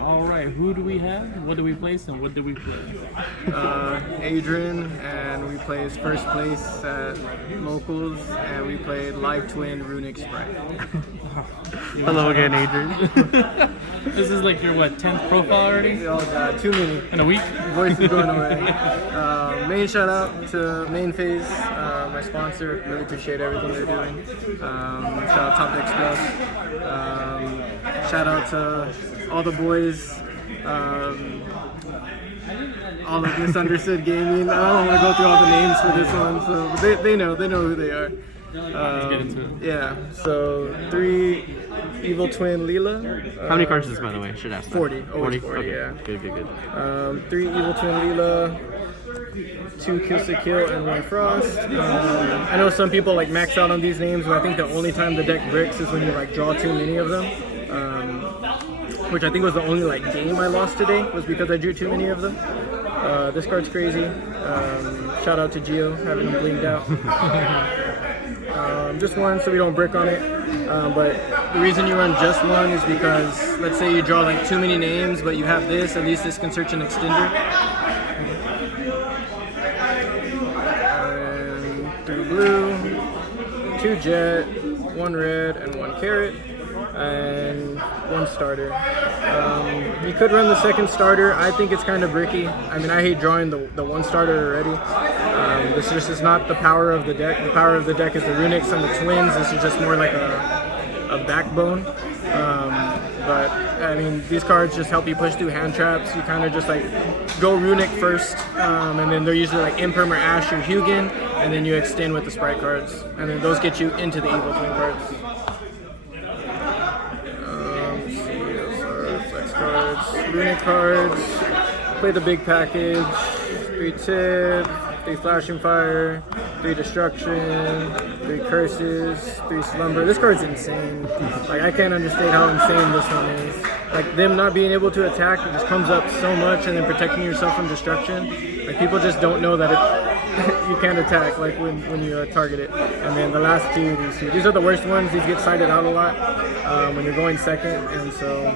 All right, who do we have? What do we place and what do we play? Adrian, and we placed first place at locals, and we played live twin Runick Spright. Hello again, Adrian. This is like your 10th profile already? Oh god, too many. In a week? Voice is going away. Main shout out to Main Phase, my sponsor. Really appreciate everything they're doing. Shout out Top Deck Stuff. Shout out to all the boys. All of Misunderstood Gaming. I don't want to go through all the names for this one, so but they know who they are. Let's get into it. Yeah, so 3 Evil Twin Leela. How many cards is this, by the way? Should ask that. 40. Always 40, Okay. yeah. Good. 3 Evil Twin Leela, 2 Kill and 1 Frost. I know some people like max out on these names, but I think the only time the deck bricks is when you like draw too many of them. Which I think was the only like game I lost today, was because I drew too many of them. This card's crazy. Shout out to Gio, having him blinked out. Just one so we don't brick on it. But the reason you run just one is because, let's say you draw like too many names, but you have this, at least this can search an extender. And 3 blue, 2 jet, 1 red, and 1 carrot. And 1 starter. You could run the second starter. I think it's kind of bricky. I mean, I hate drawing the 1 starter already. This just is not the power of the deck. The power of the deck is the Runicks and the Twins. This is just more like a backbone. But I mean, these cards just help you push through hand traps. You kind of just like go Runick first, and then they're usually like Imperm or Ash or Hugin, and then you extend with the Spright cards, and then those get you into the Evil Twin cards. Cards, Runick cards, play the big package, 3 tip, 3 flashing fire, 3 destruction, 3 curses, 3 slumber. This card's insane. Like, I can't understand how insane this one is. Like, them not being able to attack, it just comes up so much, and then protecting yourself from destruction. Like, people just don't know that you can't attack, like when you target it. And then the last 2, these are the worst ones. These get sided out a lot when you're going second, and so,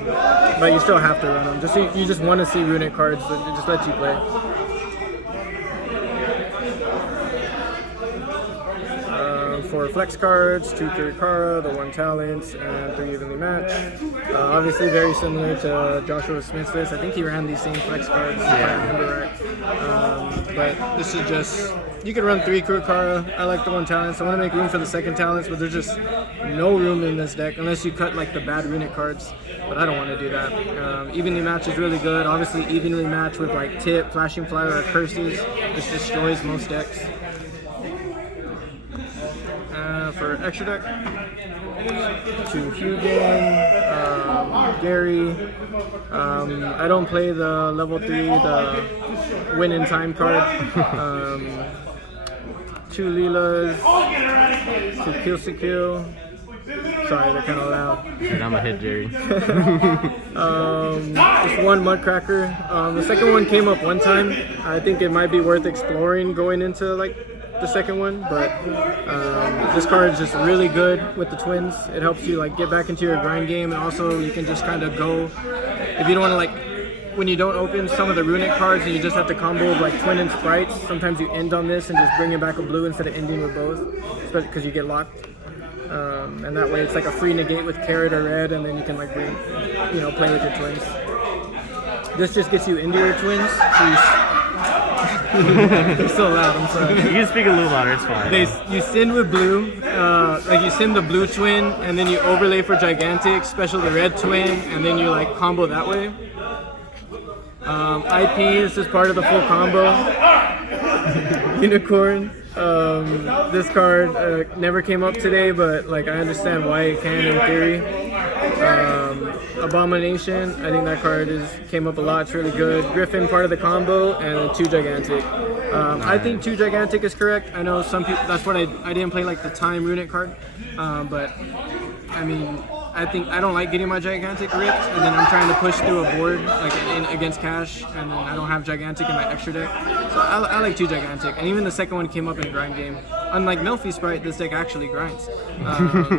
but you still have to run them. You just want to see Runick cards that just let you play. For flex cards, 2 Kirikara, the 1 talent, and 3 evenly match. Obviously very similar to Joshua Smith's list. I think he ran these same flex cards, if I remember right. But this is just, you can run 3 Kirikara. I like the 1 talent, so I want to make room for the second talents, but there's just no room in this deck unless you cut like the bad Runick cards. But I don't want to do that. Evenly match is really good. Obviously evenly match with like tip, flashing flyer, or curses. This destroys most decks. For extra deck, 2 Hugin, Gary. I don't play the level 3, the win in time card. 2 Leelas, 2 Kill. Sorry, they're kind of loud. Dude, I'm a hit, Jerry. Just 1 Mudcracker. The second one came up one time. I think it might be worth exploring going into like the second one, but this card is just really good with the Twins. It helps you like get back into your grind game, and also you can just kind of go, if you don't want to like, when you don't open some of the Runick cards and you just have to combo of like Twin and Sprites, sometimes you end on this and just bring it back a blue instead of ending with both, because you get locked. And that way it's like a free negate with carrot or red, and then you can like bring, play with your Twins. This just gets you into your Twins, so you they're so loud, I'm sorry. You can speak a little louder, it's fine. You send with blue, like you send the blue twin, and then you overlay for gigantic, special the red twin, and then you like combo that way. IP, this is part of the full combo. Unicorn. This card never came up today, but like I understand why it can in theory. Abomination, I think that card came up a lot. It's really good. Griffin, part of the combo, and 2 Gigantic. I think 2 Gigantic is correct. I know some people. That's what I didn't play like the time Runick card, but I mean, I don't like getting my Gigantic ripped, and then I'm trying to push through a board like against cash, and then I don't have Gigantic in my extra deck. So I like 2 Gigantic, and even the second one came up in grind game. unlike Melfi Spright, this deck actually grinds.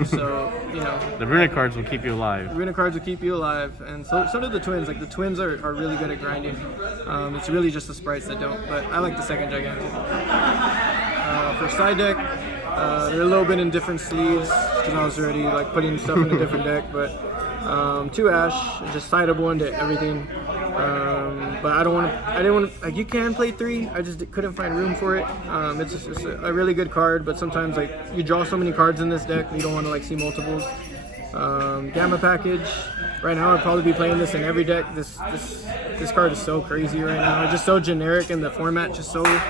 So, you know. The Runick cards will keep you alive. Runick cards will keep you alive, and so do the twins. Like, the twins are really good at grinding. It's really just the sprites that don't, but I like the second gigantic. For side deck, they're a little bit in different sleeves, because I was already like putting stuff in a different deck, but 2 Ash, just sideable into everything. But I didn't want to, like, you can play 3, I just couldn't find room for it. It's just a really good card, but sometimes like you draw so many cards in this deck, you don't want to like see multiples. Gamma package, right now I'd probably be playing this in every deck. This card is so crazy right now, it's just so generic, and the format just so like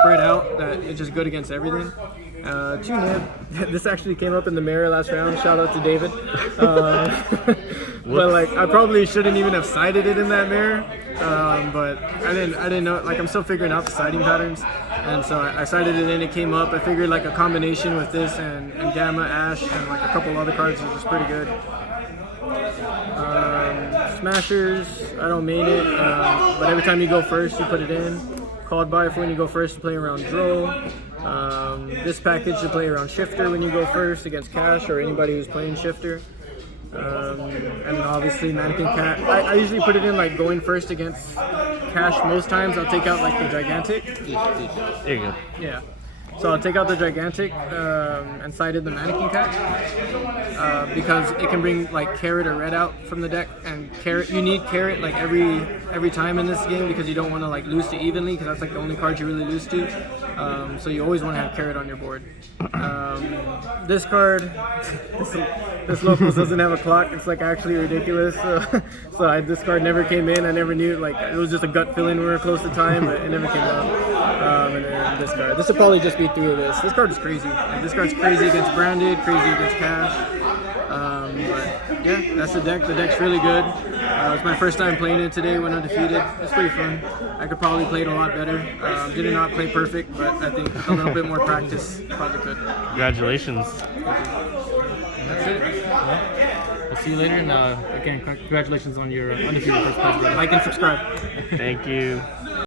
spread out that it's just good against everything. 2 Nib. This actually came up in the mirror last round. Shout out to David. But like, I probably shouldn't even have sided it in that mirror. But I didn't know. Like, I'm still figuring out the siding patterns, and so I sided it in. It came up. I figured like a combination with this and Gamma, Ash, and like a couple other cards is just pretty good. Smashers. I don't main it, but every time you go first, you put it in. Called by for when you go first to play around Droll. This package to play around Shifter when you go first against Cash or anybody who's playing Shifter. And obviously Mannequin Cat. I usually put it in like going first against Cash most times. I'll take out like the gigantic. There you go. Yeah. So I'll take out the gigantic and side in the Mannequin Cat because it can bring like carrot or red out from the deck, and carrot, you need carrot like every time in this game because you don't want to like lose to evenly, because that's like the only card you really lose to. So you always want to have carrot on your board. This card, this Locals doesn't have a clock. It's like actually ridiculous. So this card never came in. I never knew, like it was just a gut feeling when we were close to time, but it never came out. And then this card. This would probably just be 3 of this. This card is crazy. Like, this card's crazy against Branded, crazy against Cash. But yeah, that's the deck. The deck's really good. It's my first time playing it today. Went undefeated. It's pretty fun. I could probably play it a lot better. Did not play perfect, but I think a little bit more practice probably could. Congratulations. That's it. We'll see you later, and again, congratulations on your undefeated first place. Like and subscribe. Thank you.